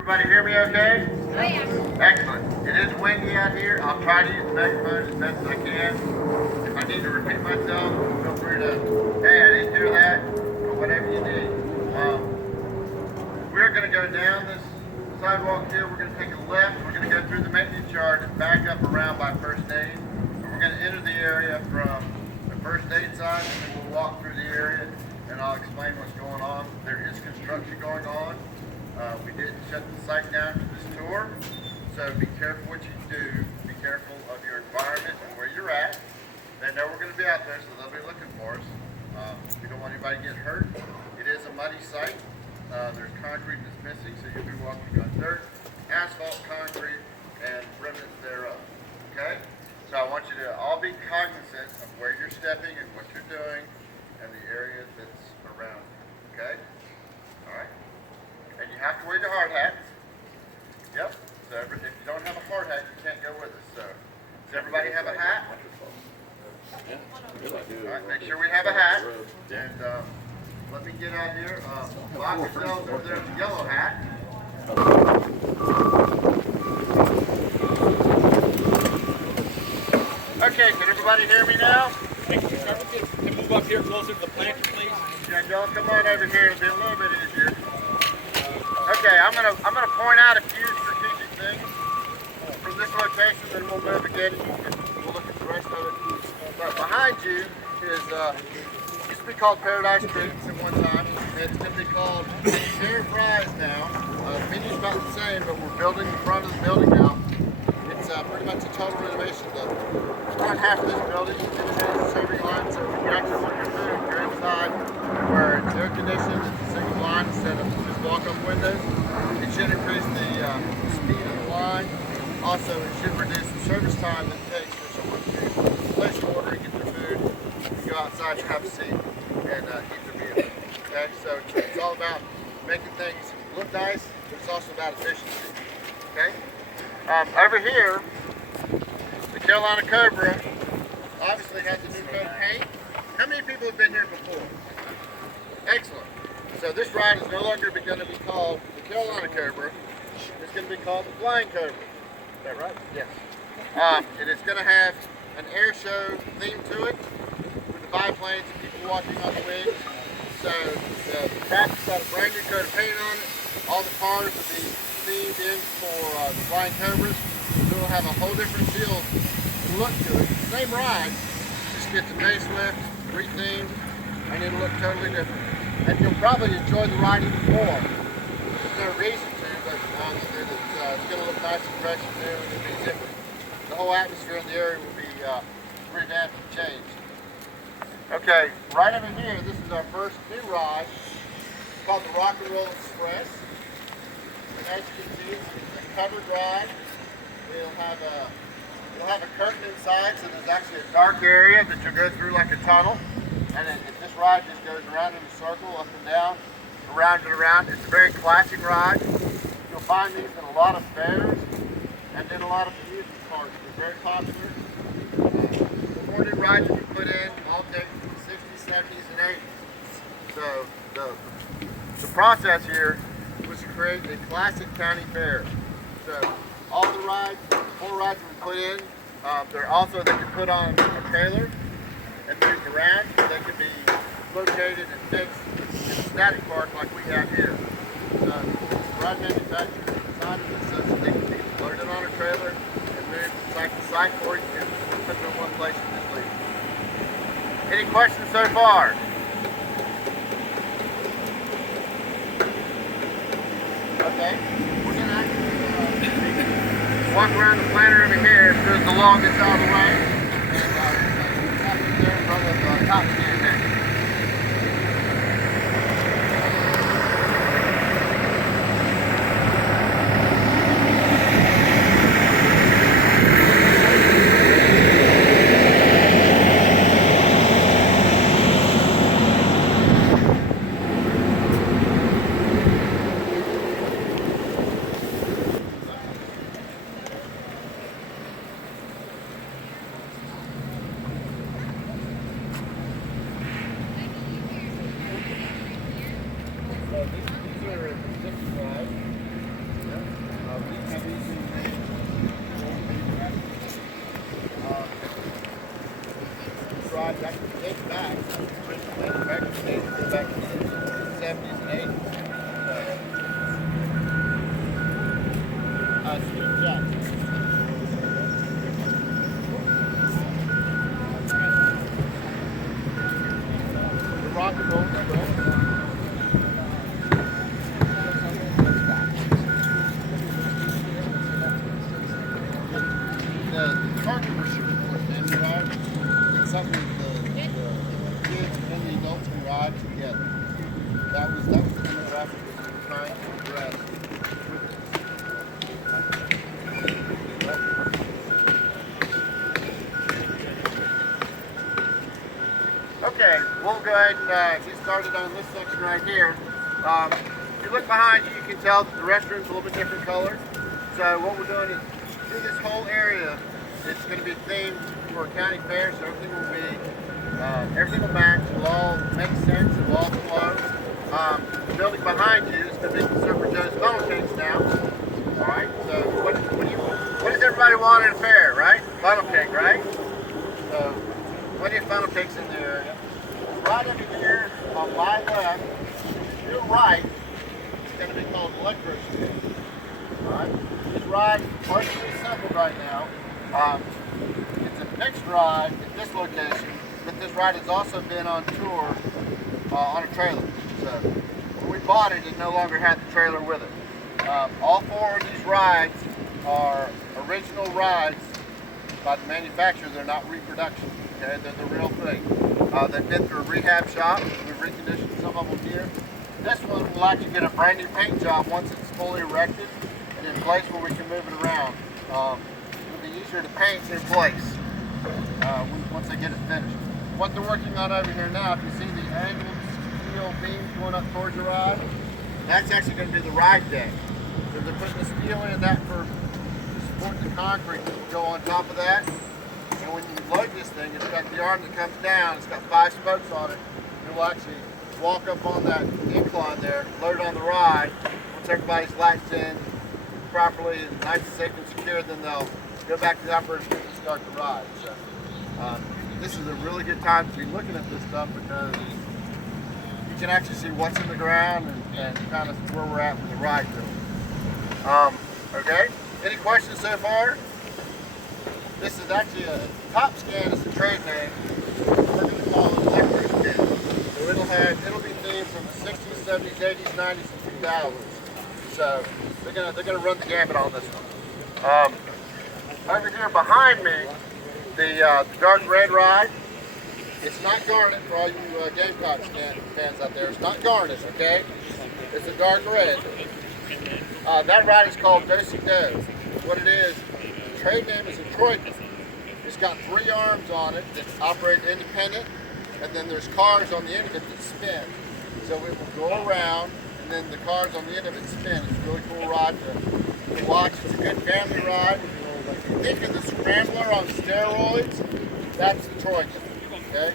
Everybody hear me okay? Oh, yeah. Excellent. It is windy out here. I'll try to use the megaphone as best as I can. If I need to repeat myself, feel free to, hey, I didn't do that, or whatever you need. We're going to go down this sidewalk here. We're going to take a left. We're going to go through the maintenance yard and back up around by first aid. And we're going to enter the area from the first aid side, and then we'll walk through the area, and I'll explain what's going on. There is construction going on. We didn't shut the site down for this tour, so be careful what you do. Be careful of your environment and where you're at. They know we're going to be out there, so they'll be looking for us. We don't want anybody to get hurt. It is a muddy site. There's concrete that's missing, so you'll be walking on dirt, asphalt, concrete, and remnants thereof. Okay? So I want you to all be cognizant of where you're stepping and what you're doing and the area that's around you. Okay? All right? And you have to wear your hard hat. Yep. So if you don't have a hard hat, you can't go with us. So does everybody have a hat? Yeah. All right. Make sure we have a hat. And let me get out here. Lock yourselves over there with the yellow hat. Okay. Can everybody hear me now? Can you move up here closer to the planter, please? Yeah, y'all come on over here. It'll be a little bit easier. Okay, I'm gonna point out a few strategic things from this location, then we'll move again and we'll look at the rest of it. But behind you is used to be called Paradise Treats at one time. It's going to be called Fair Fries now. The menu's about the same, but we're building the front of the building now. It's pretty much a total renovation. The front half of this building is a serving line, so when you actually want your food, you're inside where it's air conditioned. It's a single line instead of just walk-up windows. It should increase the speed of the line. Also, it should reduce the service time that it takes for someone to place an order and get their food, and go outside and have a seat and eat their meal. Okay, so it's all about making things look nice, but it's also about efficiency. Okay. Over here, the Carolina Cobra obviously has a new coat of paint. How many people have been here before? Excellent. So this ride is no longer going to be called the Carolina Cobra. It's going to be called the Flying Cobra. Is that right? Yes. And it's going to have an air show theme to it with the biplanes and people walking on the wings. So the trac's got a brand new coat of paint on it. All the cars will be themed in for the Flying Cobras. So it'll have a whole different feel and look to it. Same ride, just gets a facelift, rethemed, and it'll look totally different. And you'll probably enjoy the ride even more. There's no reason to, but it's going to look nice and fresh and new, and it'll be different. The whole atmosphere in the area will be revamped and changed. Okay, right over here, this is our first new ride. It's called the Rock and Roll Express. And as you can see, it's a covered ride. We'll have a curtain inside, so there's actually a dark area that you'll go through like a tunnel. And this ride just goes around in a circle, up and down, around and around. It's a very classic ride. You'll find these in a lot of fairs and in a lot of amusement parks. They're very popular. The more new rides that we put in, all date from the 60s, 70s, and 80s. So the process here was to create a classic county fair. So all the rides, the 4 rides that we put in, they can put on a trailer and moved around. They can be located and fixed in a static park like we have here. Ride manufacturers designed it such that they can be loaded on a trailer and moved site to site, or you can put them in one place and just leave. Any questions so far? Okay. We're going to actually walk around the planter over here. This is the longest out of the way. From the top stand next. Steve Jackson. Rock and roll, the target we're shooting for is family ride. It's something the kids and the adults can ride together. That was the demographic that we were trying to address. Okay, we'll go ahead and get started on this section right here. If you look behind you, you can tell that the restroom's a little bit different color. So what we're doing is, through this whole area, it's going to be themed for a county fair, so everything will match, it'll all make sense, it'll all flow. The building behind you is going to be the Surfer Joe's funnel cakes now. Alright, so what does everybody want at a fair, right? Funnel cake, right? So, plenty of funnel cakes in the area. Right over here on my left, to your right, it's going to be called electro stick. Alright, this ride is partially assembled right now. It's a mixed ride at this location, but this ride has also been on tour on a trailer. So when we bought it, it no longer had the trailer with it. All four of these rides are original rides by the manufacturer. They're not reproduction. Okay, they're the real thing. They've been through a rehab shop. We've reconditioned some of them here. This one will actually get a brand new paint job once it's fully erected and in place where we can move it around. It'll be easier to paint in place once they get it finished. What they're working on over here now, if you see the angled steel beams going up towards the ride, that's actually going to be the ride deck. So they're putting the steel in that to support the concrete that will go on top of that. And when you load this thing, it's got the arm that comes down, it's got 5 spokes on it. You'll actually walk up on that incline there, load it on the ride. Once everybody's latched in properly and nice and safe and secure, then they'll go back to the operator's booth and start the ride. So, this is a really good time to be looking at this stuff because you can actually see what's in the ground and kind of where we're at with the ride build. Okay, any questions so far? This is actually a top scan is the trade name. We're going to call it electro scan. So it'll be themed from the 60s, 70s, 80s, 90s, and 2000s. So they're gonna run the gamut on this one. Over here behind me, the dark red ride. It's not garnet for all you Gamecock fans out there. It's not garnet, okay? It's a dark red. That ride is called Do-Si-Do. What it is, the trade name is a troika. It's got 3 arms on it that operate independent, and then there's cars on the end of it that spin. So it will go around, and then the cars on the end of it spin. It's a really cool ride to watch. It's a good family ride. If you think of the Scrambler on steroids, that's the troika. Okay.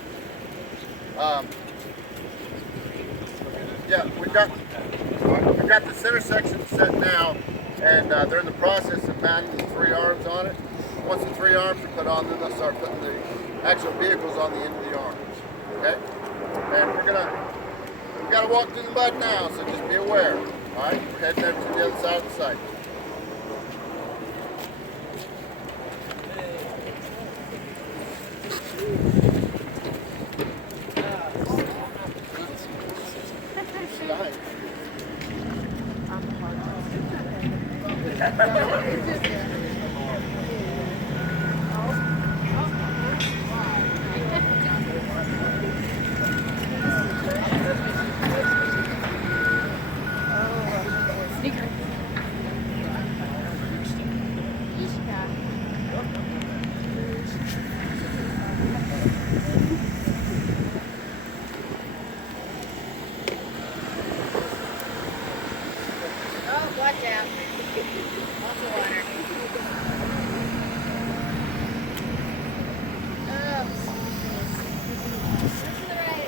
Yeah, we've got the center section set now, and they're in the process of mounting the 3 arms on it. Once the 3 arms are put on, then they'll start putting the actual vehicles on the end of the arms. Okay. And we've got to walk through the mud now, so just be aware. All right, we're heading over to the other side of the site. Watch out. Lots of water. Oh. To the right.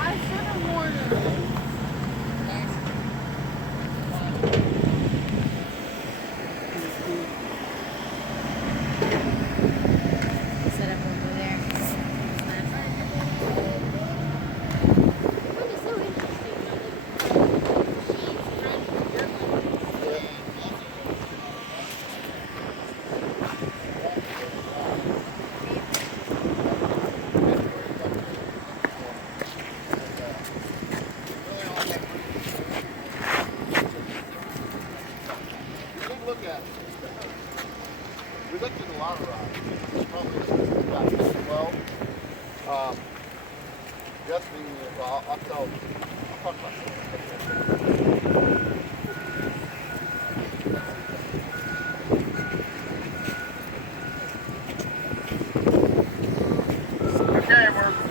I should have warned him. So, I'll talk about okay,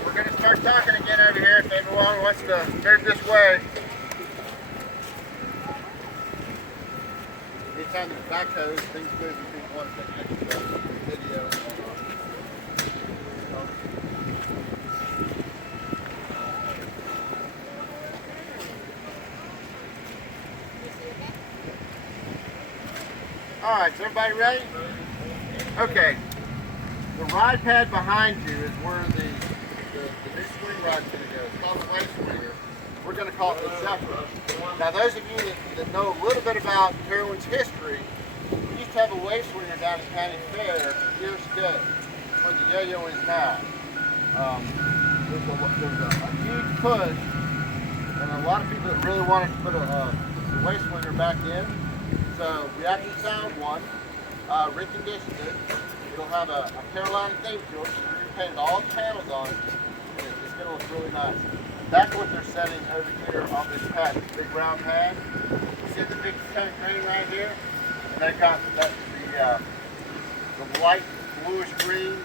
we're going to start talking again over here if everyone wants to move this way. Anytime there's backhoes, things move if people want to take extra video. Alright, is everybody ready? Okay. The ride pad behind you is where the new swing ride's going to go. It's called the Wave Swinger. We're going to call it the Zephyr. Now those of you that know a little bit about Carowinds history, we used to have a wave swinger down at County Fair years ago, where the yo-yo is now. There's a huge push, and a lot of people that really wanted to put the wave swinger back in. So we actually found one, reconditioned it. It'll have a Carolina theme to it. We repainted all the panels on it, and it's going to look really nice. That's what they're setting over here on this pad, this big round pad. You see the big tank crane right here? And they've got the light bluish green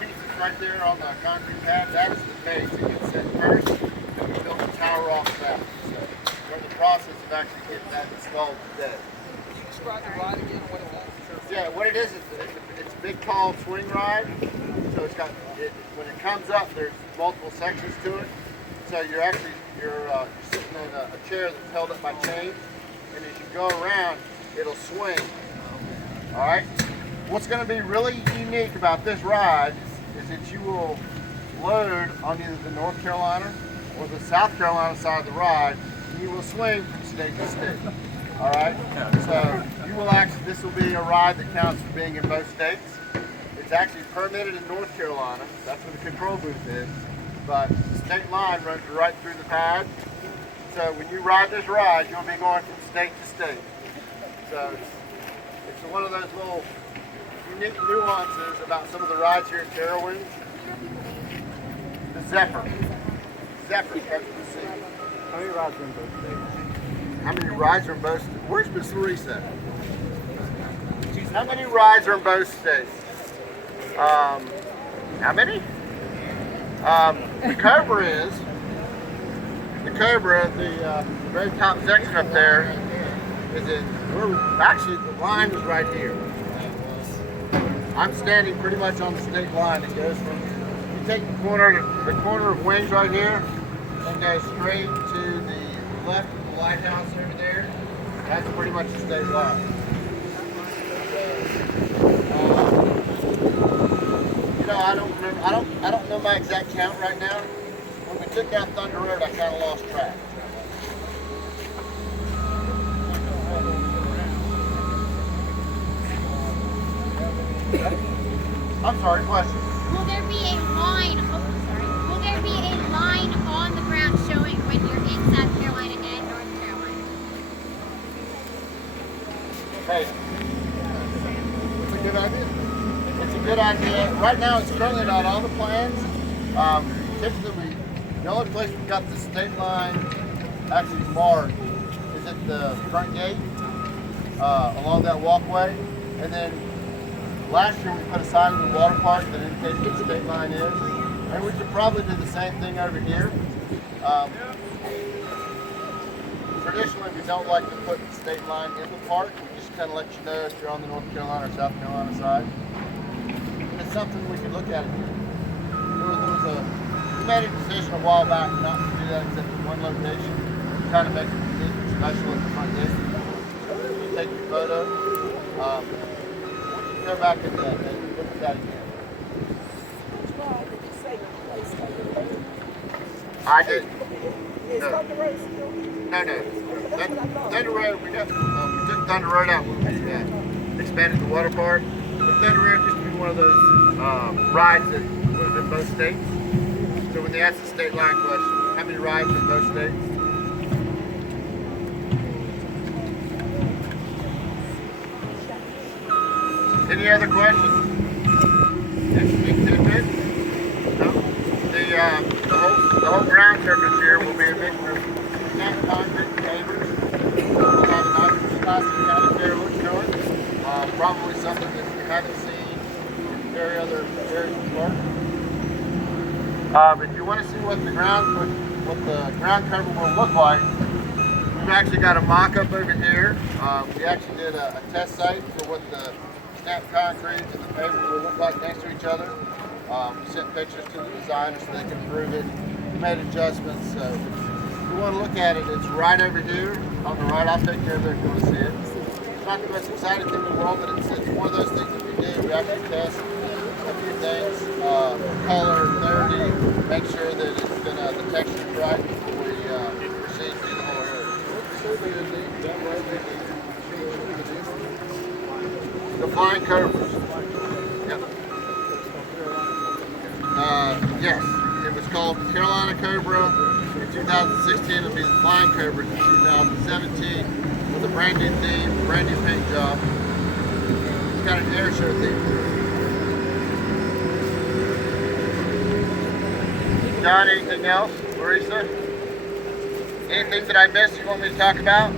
pieces right there on the concrete pad. That is the base. It gets set first, and we build the tower off that. So we're in the process of actually getting that installed today. Can you describe the ride again? What is that? Yeah, what it is it's a big tall swing ride. So it's got when it comes up, there's multiple sections to it. So you're sitting in a chair that's held up by chains, and as you go around, it'll swing. All right. What's going to be really unique about this ride is that you will load on either the North Carolina or the South Carolina side of the ride, and you will swing from state to state. All right. So you will actually. This will be a ride that counts for being in both states. It's actually permitted in North Carolina. That's where the control booth is. But the state line runs right through the pad. So when you ride this ride, you'll be going from state to state. So it's one of those little unique nuances about some of the rides here at Carowinds. The Zephyr. Zephyr starts with the C. How many rides are in both states? How many rides are in both states? Where's Miss Larissa? How many rides are in both states? How many? The Cobra, the very top section up there is actually the line is right here. I'm standing pretty much on the state line. It goes from, you take the corner of Wings right here and go straight to the left of the lighthouse over there. That's pretty much the state line. You know, I don't remember. I don't know my exact count right now. When we took down Thunder Road, I kind of lost track. I'm sorry. Question. Will there be a line? Oh, sorry. Will there be a line on the ground showing when you're in South Carolina and North Carolina? Hey, it's a good idea. It's a good idea. Right now, it's currently not on the plans. Typically, the only place we've got the state line actually marked is at the front gate along that walkway. And then last year, we put a sign in the water park that indicates where the state line is. And we should probably do the same thing over here. Traditionally, we don't like to put the state line in the park. We just kind of let you know if you're on the North Carolina or South Carolina side. And it's something we can look at again. We made a decision a while back not to do that except in one location, kind of make it unique and special at the front gate. You take your photo. We can go back and look at that again. I did. No. Thunder Road, we took Thunder Road out when we expanded the water park. But Thunder Road used to be one of those rides that was in both states. So when they asked the state line question, how many rides in both states? Any other questions? Interesting tidbit? No? The whole ground surface here will be a mixture of sand, concrete, and pavers. We'll have a nice classic county fair look to it. Probably something that you haven't seen in very other areas of the park. If you want to see what the ground cover will look like, we've actually got a mock-up over here. We actually did a test site for what the snap concrete and the paver will look like next to each other. We sent pictures to the designers so they can prove it. We made adjustments. So if you want to look at it, it's right over here on the right. I'll take care of it if you want to see it. It's not the most exciting thing in the world, but it's one of those things that we do. We actually test a few things, color, clarity, make sure that it's the texture is right before we proceed through the whole area. The flying cobras. Yep. Yes, it was called Carolina Cobra in 2016. It'll be the Flying Cobras in 2017 with a brand new theme, brand new paint job. It's got an air show theme to it. John, anything else? Larissa? Anything that I missed you want me to talk about?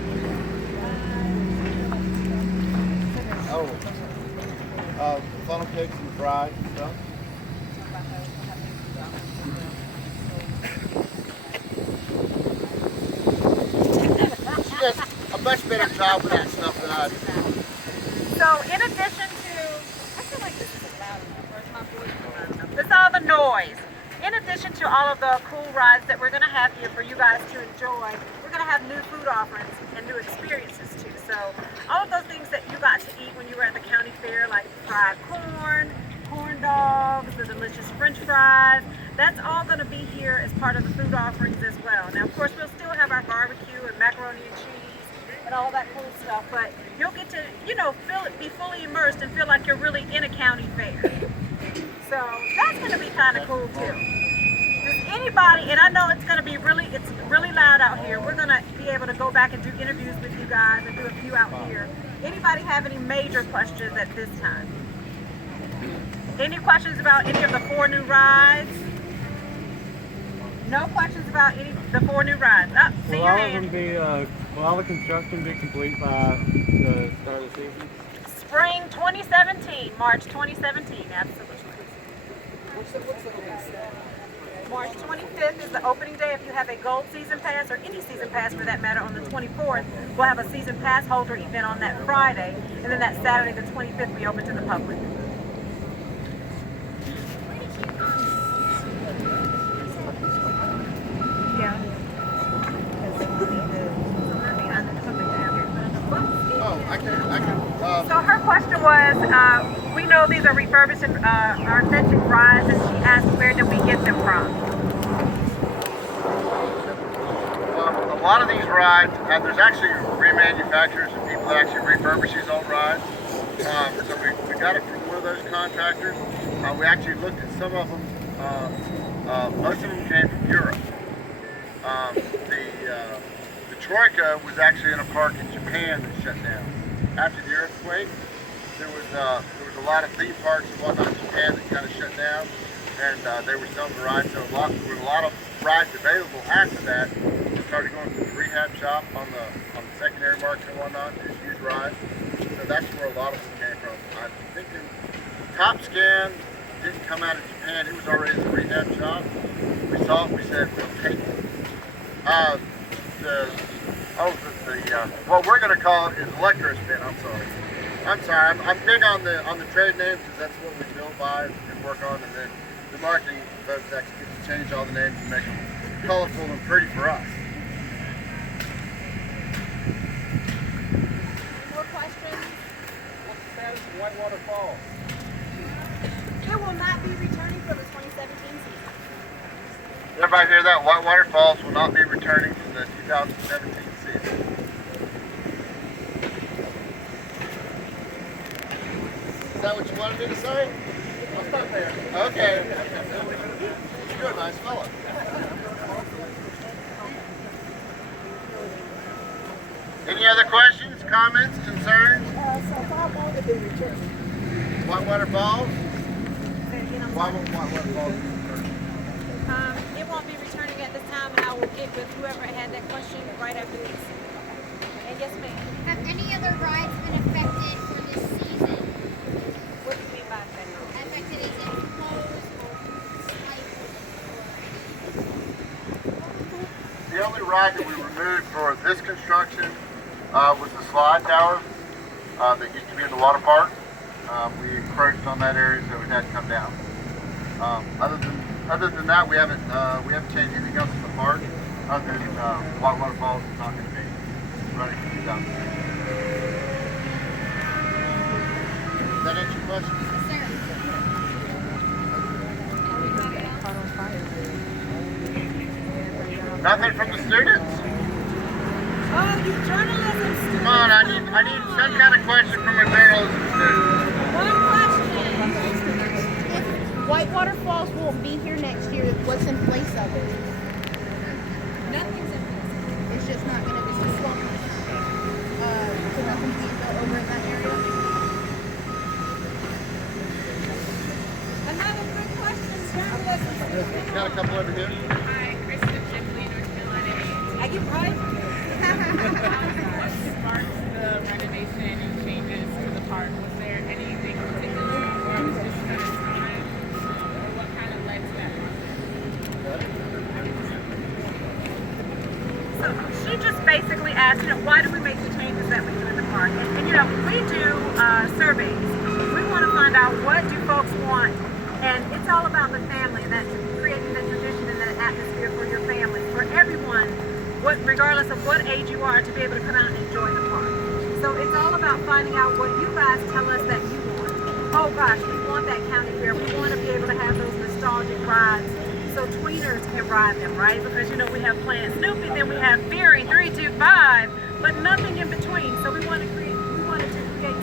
Oh, funnel cakes and fries and stuff. She does a much better job with that stuff than I do. So in addition to, I feel like this is loud enough, or is my voice loud enough? It's all the noise. In addition to all of the cool rides that we're going to have here for you guys to enjoy, we're going to have new food offerings and new experiences too. So all of those things that you got to eat when you were at the county fair, like fried corn, corn dogs, the delicious french fries, that's all going to be here as part of the food offerings as well. Now, of course, we'll still have our barbecue and macaroni and cheese and all that cool stuff, but you'll get to, be fully immersed and feel like you're really in a county fair. So that's going to be kind of cool too. Does anybody, and I know it's really loud out here. We're going to be able to go back and do interviews with you guys and do a few out here. Anybody have any major questions at this time? Any questions about any of the 4 new rides? No questions about the 4 new rides. See your hand. Will all the construction be complete by the start of the season? Spring 2017, March 2017, absolutely. March 25th is the opening day. If you have a gold season pass, or any season pass for that matter, on the 24th, we'll have a season pass holder event on that Friday, and then that Saturday, the 25th, we open to the public. Yeah. Oh, I can. So her question was, we know these are refurbished and are authentic rides, and she asked where did we get them from? A lot of these rides, there's actually remanufacturers and people that actually refurbish these old rides. So we got it from one of those contractors. We actually looked at some of them. Most of them came from Europe. The Troika was actually in a park in Japan that shut down. After the earthquake, there was a lot of theme parks and whatnot in Japan that kind of shut down, and they were selling the rides. So there was a lot of rides available after that. We started going to the rehab shop on the secondary market and whatnot, just used rides. So that's where a lot of them came from. I'm thinking Top Scan didn't come out of Japan. It was already in the rehab shop. We saw it. We said we'll take it. What we're going to call it is electrospin. I'm sorry. I'm big on the trade names because that's what we build by and work on, and then the marketing folks actually get to change all the names and make them colorful and pretty for us. More questions? What's the status of Whitewater Falls? It will not be returning for the 2017 season. Everybody hear that? Whitewater Falls will not be returning for the 2017 season. Is that what you wanted me to say? I'll stop there. Okay. You're a nice fellow. Any other questions, comments, concerns? So how long did they return? Whitewater Falls? Why won't Whitewater Falls be returned? It won't be returning answering at this time, and I will get with whoever had that question right after this. And yes, ma'am. Have any other rides been affected for this season? What do you mean by that? Affected as in closed or slightly The only ride that we removed for this construction was the slide tower that used to be in the water park. We encroached on that area, so we had to come down. Other than that, we haven't changed anything else in the park. Other than Whitewater Falls is not going to be running from 2006. Does that answer your question? sir. Nothing from the students? Oh, you journalism students. Come on, I need some kind of question from a journalism student. One question. If Whitewater Falls won't be here next year, what's in place of it? Nothing's in place. It's just not going to be swamp. So nothing's being built over in that area? Another good question, journalism student. Got a couple over here. Hi, Kristen Shipley, North Carolina. I get right. What sparked the renovation and changes to the park? Was there anything particular, or it was just at a time, or what kind of led to that process? So she just basically asked, why do we make the changes that we do in the park? And we do surveys. We want to find out what do folks want, and it's all about the family, that creating the tradition and the atmosphere for your family, for everyone, regardless of what age you are, to be able to come out and enjoy the park. So it's all about finding out what you guys tell us that you want. Oh gosh, we want that county fair. We want to be able to have those nostalgic rides, so tweeners can ride them, right? Because we have Planet Snoopy, then we have Fury 325, but nothing in between. So we wanted to create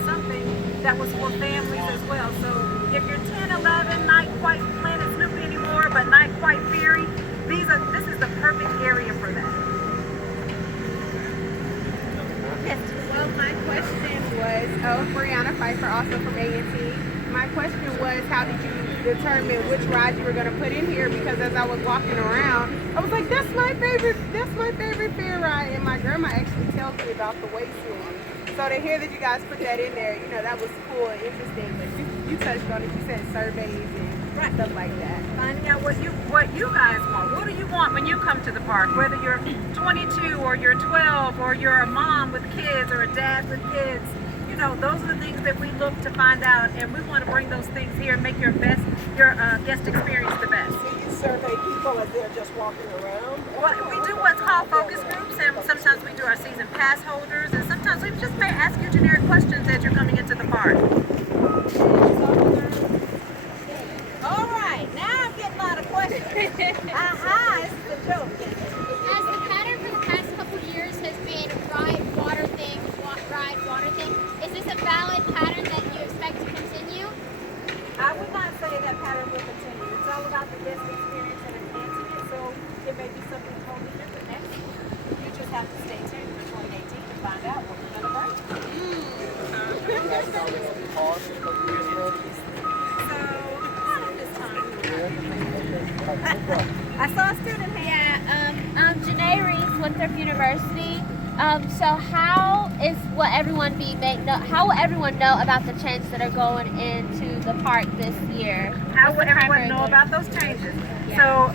something that was for families as well. So if you're 10, 11, not quite Planet Snoopy anymore, but not quite Fury, this is the perfect area for that. Well, my question was, Brianna Pfeiffer, also from A&T. My question was, how did you determine which ride you were going to put in here? Because as I was walking around, I was like, that's my favorite fair ride. And my grandma actually tells me about the waist swing. So to hear that you guys put that in there, that was cool and interesting. But you touched on it. You said surveys and stuff like that. Finding out what you guys want. What do you want when you come to the park? Whether you're 22 or you're 12 or you're a mom with kids or a dad with kids, those are the things that we look to find out, and we want to bring those things here and make your guest experience the best. So you survey people as they're just walking around? Well, we do what's called focus groups, and sometimes we do our season pass holders, and sometimes we just may ask you generic questions as you're coming into the park. All right, now I'm getting a lot of questions. Aha, this is a joke. As the pattern for the past couple years has been ride, water thing, ride, water thing, is this a valid pattern that you expect to continue? I would not say that pattern will continue. It's all about the guest experience and enhancing it, so it may be something totally different next year. You just have to stay tuned for 2018 to find out what we're going to bring. So, not at this time. I saw a student hand. Yeah, I'm Janae Reese, Winthrop University. So how will everyone know about the changes that are going into the park this year? How will everyone know about those changes? Yeah. So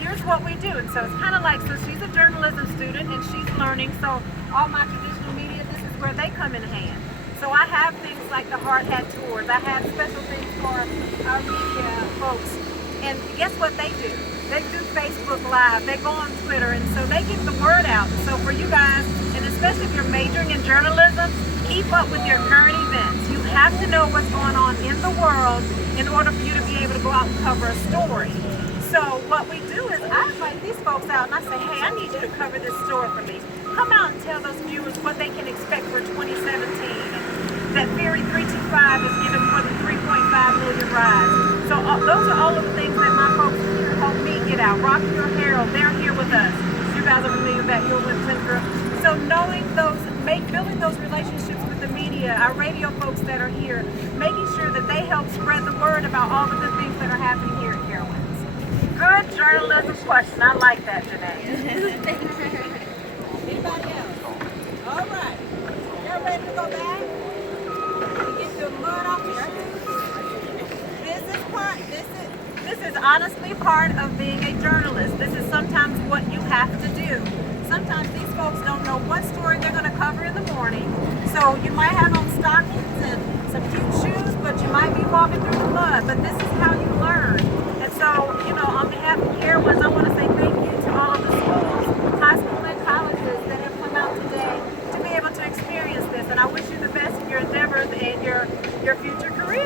here's what we do. And so it's kind of like, so she's a journalism student and she's learning. So all my traditional media, this is where they come in hand. So I have things like the hard hat tours. I have special things for our media folks. And guess what they do? They do Facebook Live, they go on Twitter, and so they get the word out. So for you guys, and especially if you're majoring in journalism, keep up with your current events. You have to know what's going on in the world in order for you to be able to go out and cover a story. So what we do is I invite these folks out and I say, hey, I need you to cover this story for me. Come out and tell those viewers what they can expect for 2017. That Ferry 325 is given more than 3.5 million rides. So those are all of the things that my folks here help me get out. Rocky or Harold, they're here with us. You guys are familiar with that, you're with Winthrop. So knowing those, building those relationships with the media, our radio folks that are here, making sure that they help spread the word about all the good things that are happening here at Carowinds. Good journalism question. I like that, Janae. Anybody else? All right. Y'all ready to go back? And get the mud off your shoes? This is honestly part of being a journalist. This is sometimes what you have to do. Sometimes these folks don't know what story they're going to cover in the morning. So you might have on stockings and some cute shoes, but you might be walking through the mud. But this is how you learn. And so, you know, on behalf of Carowinds, I want to say thank you to all of the schools, high school and colleges that have come out today to be able to experience this. And I wish you the best in your endeavors and your future career.